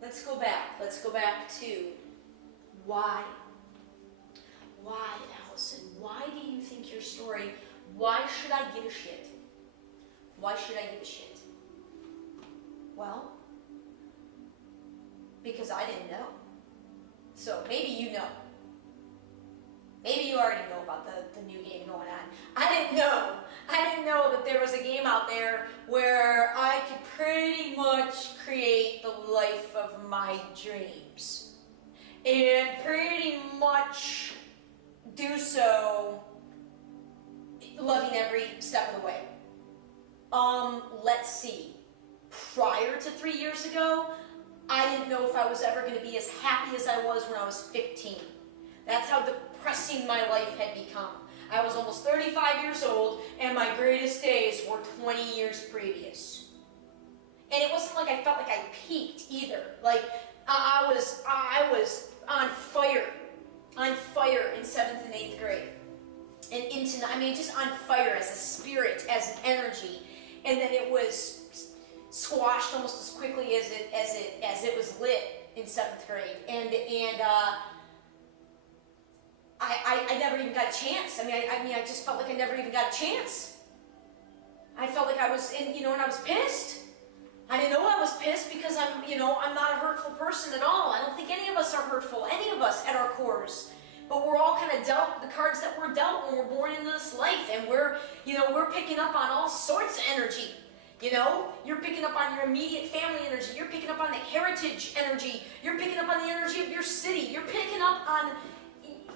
Let's go back. Let's go back to why. Why, Alyson? Why do you think your story, why should I give a shit? Why should I give a shit? Well, because I didn't know. So maybe you know. Maybe you already know about the new game going on. I didn't know. I didn't know that there was a game out there where I could pretty much create the life of my dreams. And pretty much do so loving every step of the way. Let's see. Prior to 3 years ago, I didn't know if I was ever going to be as happy as I was when I was 15. That's how depressing my life had become. I was almost 35 years old, and my greatest days were 20 years previous. And it wasn't like I felt like I peaked either. Like I was on fire in 7th and 8th grade, and just on fire as a spirit, as an energy, and then it was squashed almost as quickly as it was lit in 7th grade, and I never even got a chance. I just felt like I never even got a chance. I felt like I was and I was pissed. I didn't know I was pissed because I'm not a hurtful person at all. I don't think any of us are hurtful, any of us at our cores. But we're all kind of dealt the cards that we're dealt when we're born into this life, and we're picking up on all sorts of energy. You're picking up on your immediate family energy. You're picking up on the heritage energy. You're picking up on the energy of your city. You're picking up on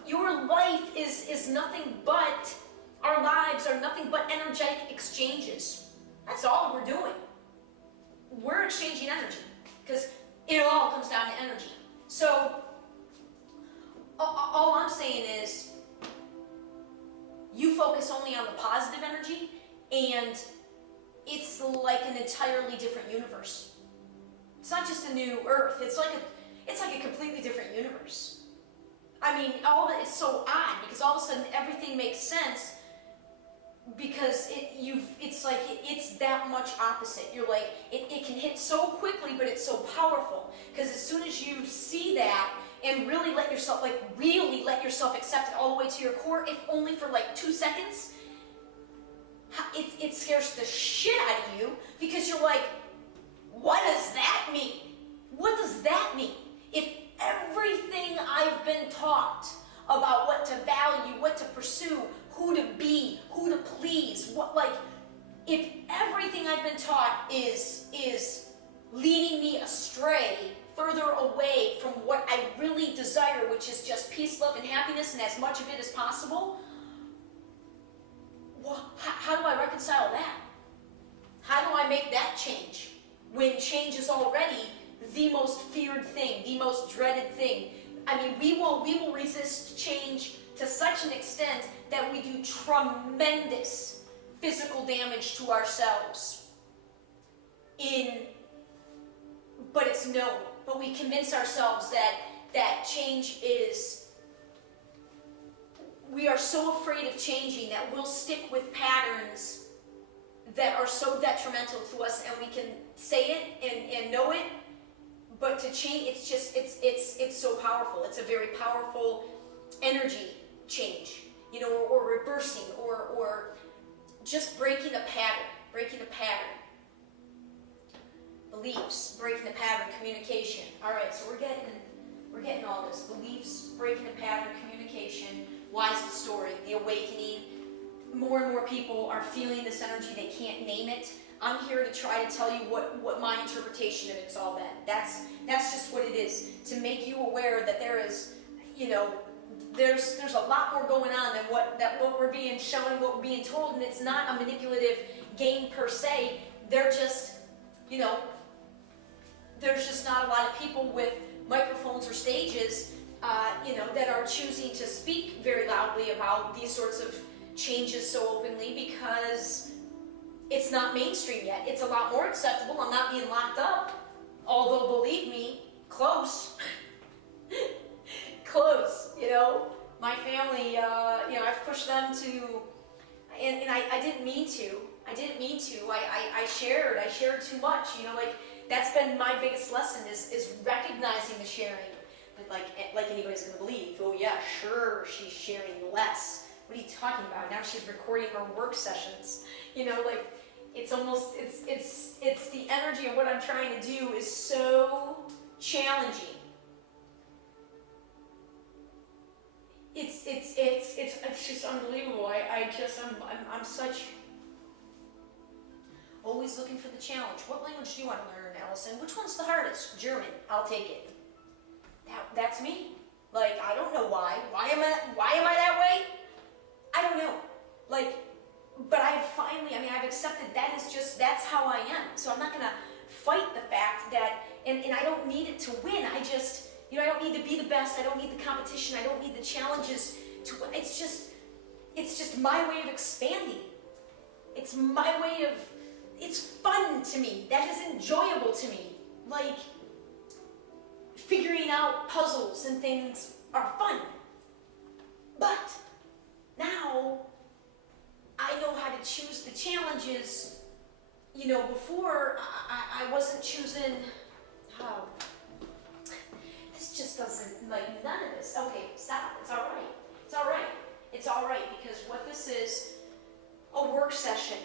your life is nothing but, our lives are nothing but energetic exchanges. That's all we're doing. We're exchanging energy because it all comes down to energy. So all I'm saying is you focus only on the positive energy, and it's like an entirely different universe. It's not just a new Earth. It's like a completely different universe. It's so odd because all of a sudden everything makes sense because it's that much opposite. You're like, it can hit so quickly, but it's so powerful. Because as soon as you see that and really let yourself accept it all the way to your core, if only for 2 seconds, it scares the shit out of you because you're like, what does that mean? What does that mean? If everything I've been taught about what to value, what to pursue, who to be, who to please, if everything I've been taught is leading me astray, further away from what I really desire, which is just peace, love, and happiness, and as much of it as possible, how do I reconcile that? How do I make that change when change is already the most feared thing, the most dreaded thing? We will resist change to such an extent that we do tremendous physical damage to ourselves. But it's known. But we convince ourselves that change is. We are so afraid of changing that we'll stick with patterns that are so detrimental to us, and we can say it and know it. But to change, it's so powerful. It's a very powerful energy change, or reversing, or just breaking a pattern. Beliefs, breaking the pattern, communication. All right, so we're getting all this. Beliefs, breaking the pattern, communication. Why is the story? The awakening. More and more people are feeling this energy. They can't name it. I'm here to try to tell you what my interpretation of it's all been. That's just what it is, to make you aware that there is, there's a lot more going on than what we're being shown, what we're being told, and it's not a manipulative game per se. They're just, there's just not a lot of people with microphones or stages, that are choosing to speak very loudly about these sorts of changes so openly because it's not mainstream yet. It's a lot more acceptable. I'm not being locked up. Although, believe me, close. Close, My family, I've pushed them to, and I didn't mean to, I didn't mean to. I shared too much. You know, like that's been my biggest lesson is recognizing the sharing. But like anybody's gonna believe. Oh yeah, sure, she's sharing less. What are you talking about? Now she's recording her work sessions. You know, like it's almost it's the energy of what I'm trying to do is so challenging. It's just unbelievable. I'm such always looking for the challenge. What language do you want to learn, Alyson? Which one's the hardest? German. I'll take it. That's me. Like I don't know why. Why am I that way? I don't know. Like, but I've accepted that's how I am. So I'm not gonna fight the fact that, and I don't need it to win. I just, I don't need to be the best. I don't need the competition. I don't need the challenges to win. It's just my way of expanding. It's my way of, it's fun to me. That is enjoyable to me. Like, figuring out puzzles and things are fun. But now I know how to choose the challenges. Before I wasn't choosing. Oh, this just doesn't, like, none of this. Okay, stop. It's all right. It's all right. It's all right, because what this is, a work session.